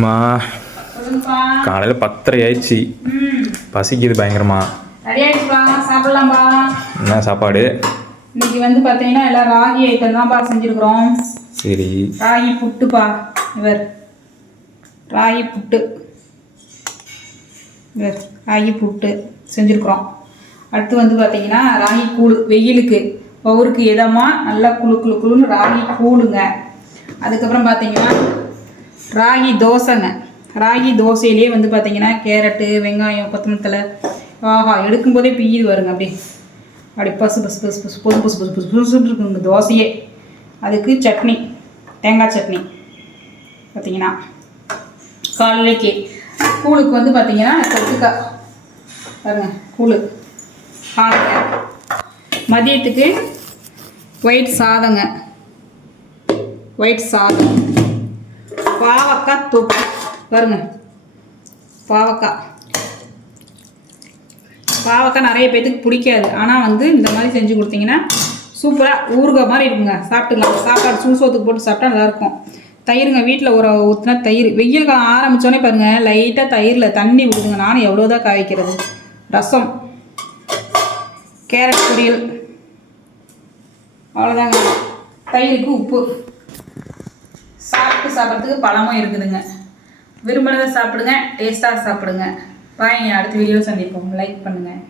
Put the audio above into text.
மா காலையில் 10:30 ஆயிடுச்சு. பசிக்குது பயங்கரமா. ரெடி ஆயிடுச்சுப்பா, சாப்பிடலாம்பா. என்ன சாப்பாடு? இன்னைக்கு வந்து பார்த்தீங்கன்னா எல்லாம் ராகி ஐட்டம் தான்ப்பா செஞ்சுருக்குறோம். சரி. ராகி புட்டுப்பா. ராகி புட்டு ராகி புட்டு செஞ்சுருக்குறோம். அடுத்து வந்து பார்த்தீங்கன்னா ராகி கூழ், வெயிலுக்கு பவுருக்கு இதமாக நல்லா குழுன்னு ராகி கூழுங்க. அதுக்கப்புறம் பார்த்தீங்கன்னா ராகி தோசைங்க. ராகி தோசையிலே வந்து பார்த்தீங்கன்னா கேரட்டு, வெங்காயம், கொத்தமல்லி தழை, ஆஹா எடுக்கும்போதே பீது வருங்க. அப்படி பசு இருக்குங்க தோசையே. அதுக்கு சட்னி, தேங்காய் சட்னி பார்த்தீங்கன்னா காலையிலேக்கு. கூழுக்கு வந்து பார்த்தீங்கன்னா தொட்டுக்காய் பாருங்க, கூழ் காலைங்க. மதியத்துக்கு ஒயிட் சாதங்க, ஒயிட் சாதம். பாவக்காய் தொக்கு பாருங்க. பாவக்காய் நிறைய பேத்துக்கு பிடிக்காது. ஆனால் வந்து இந்த மாதிரி செஞ்சு கொடுத்தீங்கன்னா சூப்பராக ஊறுகாய் மாதிரி இருக்குங்க. சாப்பிட்டுக்கலாம். சாப்பாடு சூசோத்துக்கு போட்டு சாப்பிட்டா நல்லாயிருக்கும். தயிருங்க, வீட்டில் ஒரு ஊற்றினா தயிர். வெயில் காலம் ஆரம்பித்தோன்னே பாருங்கள் லைட்டாக தயிரில் தண்ணி விடுதுங்க. நானும் எவ்வளோதான் காய்க்கிறது. ரசம், கேரட் பொரியல், அவ்வளோதாங்க. தயிருக்கு உப்பு. சாப்பிட்றதுக்கு பழமும் இருக்குதுங்க. விரும்பினதை சாப்பிடுங்க, டேஸ்ட்டாக சாப்பிடுங்க. பாருங்க, அடுத்த வீடியோவில் சந்திப்போம். லைக் பண்ணுங்கள்.